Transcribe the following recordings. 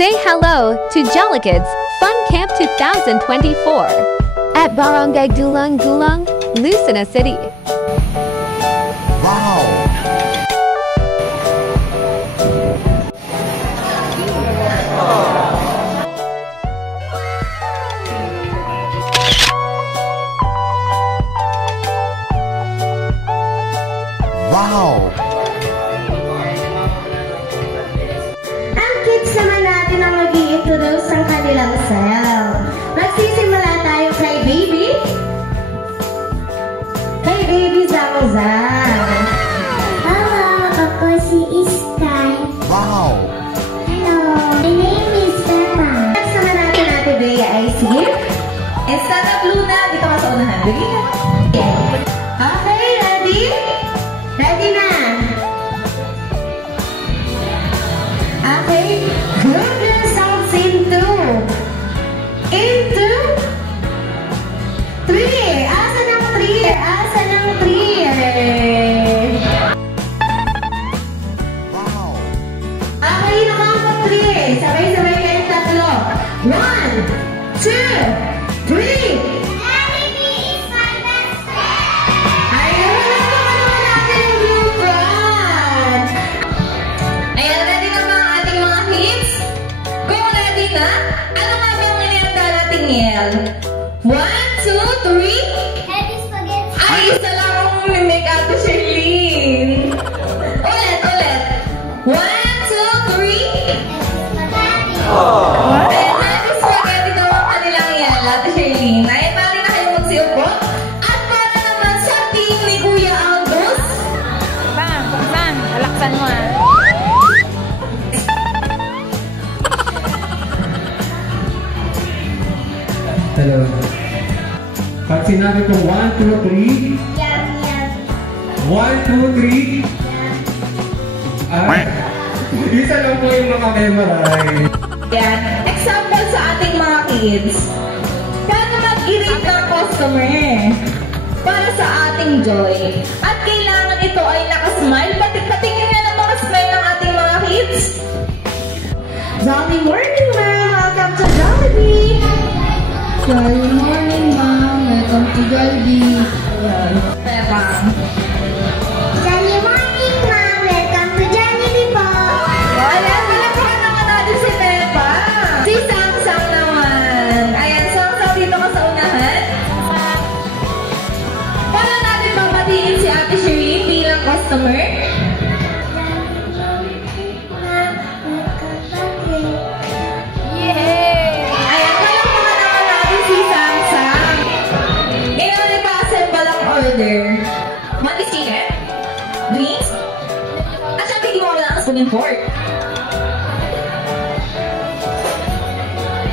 Say hello to Jollikids Fun Camp 2024 at Barangay Gulang Gulang, Lucena City. Wow! Wow! Ang kids naman natin ang mag-i-introduce ng kanilang self. Magsisimula tayo kay Baby. Kay Baby Zamazam. Hello, ako si Sky. Wow! Hello, my name is Peppa. Next naman natin natin Bea ay si and stand up Luna. Dito ka sa unahan. Dali na. Okay, ready? Ready na. Okay. Good girl sounds into 3. Asa ng 3? Asa ng 3? Wow! Okay, nakakot 3. Sabay-sabay kayong tatlo. 1, 2, 3. Baby is my best friend. Ayun, naman natin yung blue front. Ayan, ready na ba ang ating mga kids? Kung ready na, ano nga ba ang inihanda natin ngayon? 1, 2, 3. Happy spaghetti. Ay, isa lang ang make up to Sherlyn. Ulit. 1, 2, 3. Spaghetti. Ayan, happy spaghetti daw ang kanilang yan, Ate Sherlyn. Ayan, pari na kayo magsiupo. At para naman sa team ni Kuya Aldous, Bang, alaksan mo ah. Hello. Pag sinabi ko 1, 2, 3, Yum, yum. 1, 2, 3, ay, isa lang po yung makamemorize. yan, example sa ating mga kids. Paano mag-i-rate ng customer para sa ating joy? At kailangan ito ay nakasmile. Patingin nga ng mga smile ng ating mga kids. Jolly morning, ma'am! Welcome to Jollibee! Jolly morning, ma'am! Welcome to Jollibee! Ayan. Pepang. Jolly morning, Mom. Welcome to Jollibee po. Wala, palagpakan naman natin si Peppa. Si Samsung naman. Ayan, Samsung, dito ka sa unahan. Paano natin babatiin si Ate Sherlyn bilang customer? Ayan, palagpakan naman natin si Samsung. Ngayon, nagpa-assemble ang order. Monday chicken, drinks, at syempre hindi mo wala ang spoon and fork.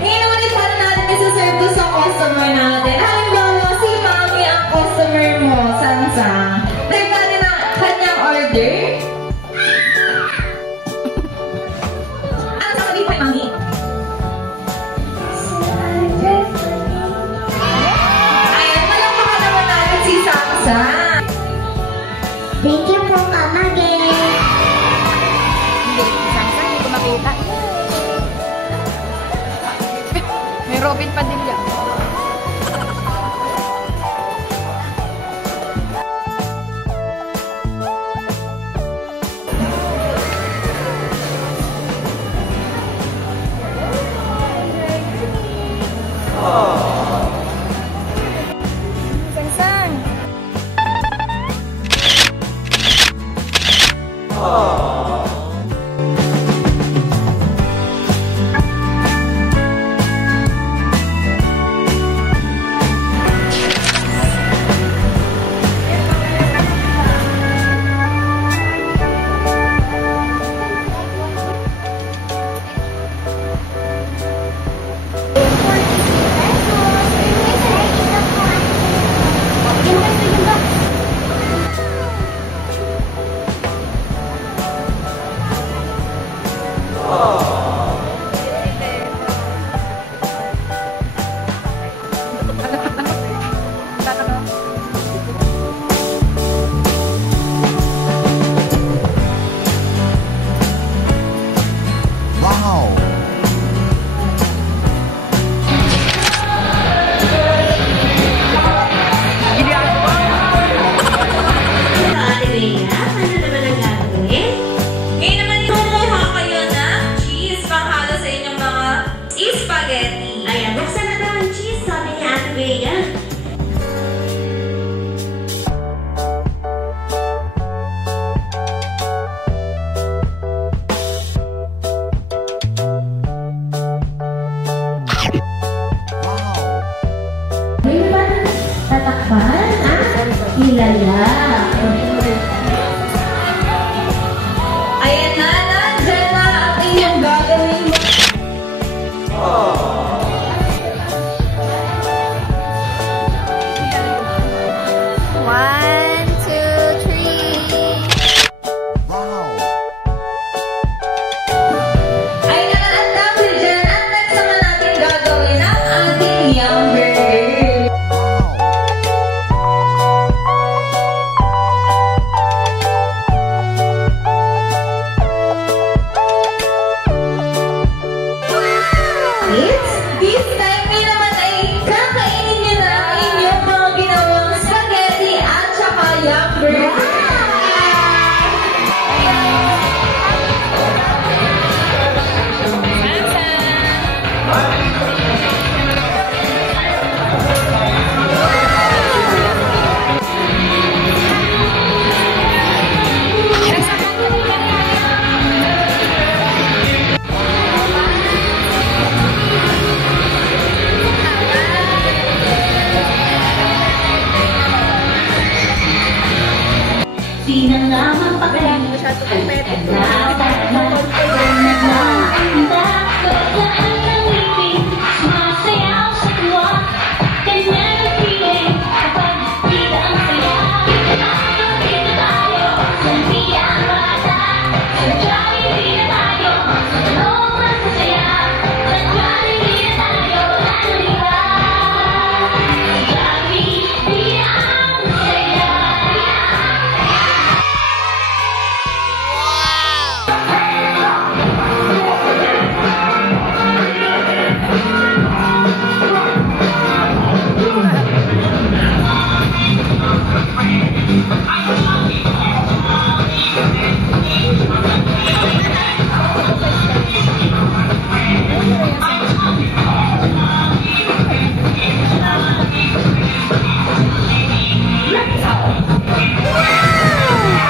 Ngayon ulit paano natin isa-serve to sa customer natin. Halimbawa, si Mami ang customer mo, Samsung. Serve natin ang kanyang order. Ano sa kapit pa, Mami? Ayan, palakpakan naman natin si Samsung. Thank you po, Kamage. Hindi, hindi ko makita. May Robin pa din yan. Sang-sang.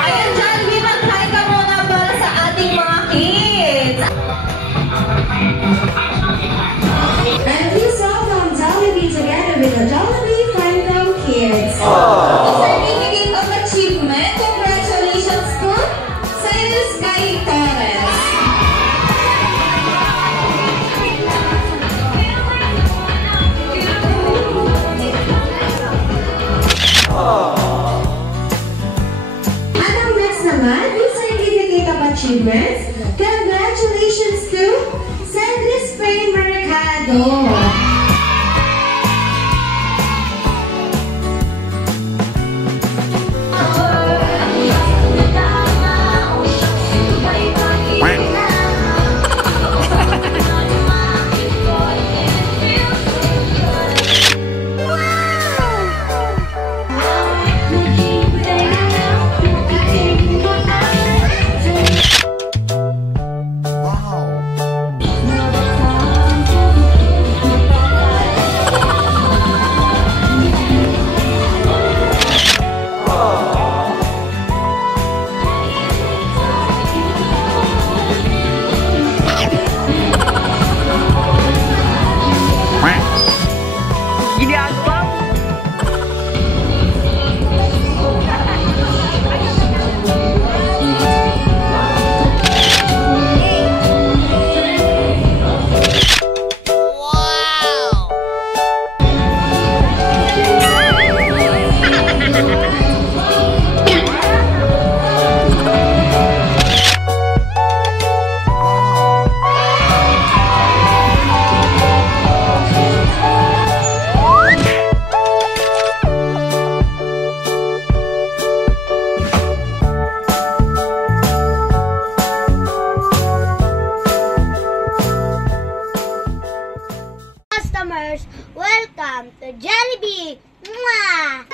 Ayan, Jollibee, mag-hi ka muna para sa ating mga kids. And this song from Jollibee together with the Jollibee Funcom Kids. The certificate of achievement, congratulations to Cyrus Guy Torres. At ang next naman, with certificate of achievements, congratulations to Cedric Spray Mercado. Wow. Customers, welcome to Jollibee! Mwah!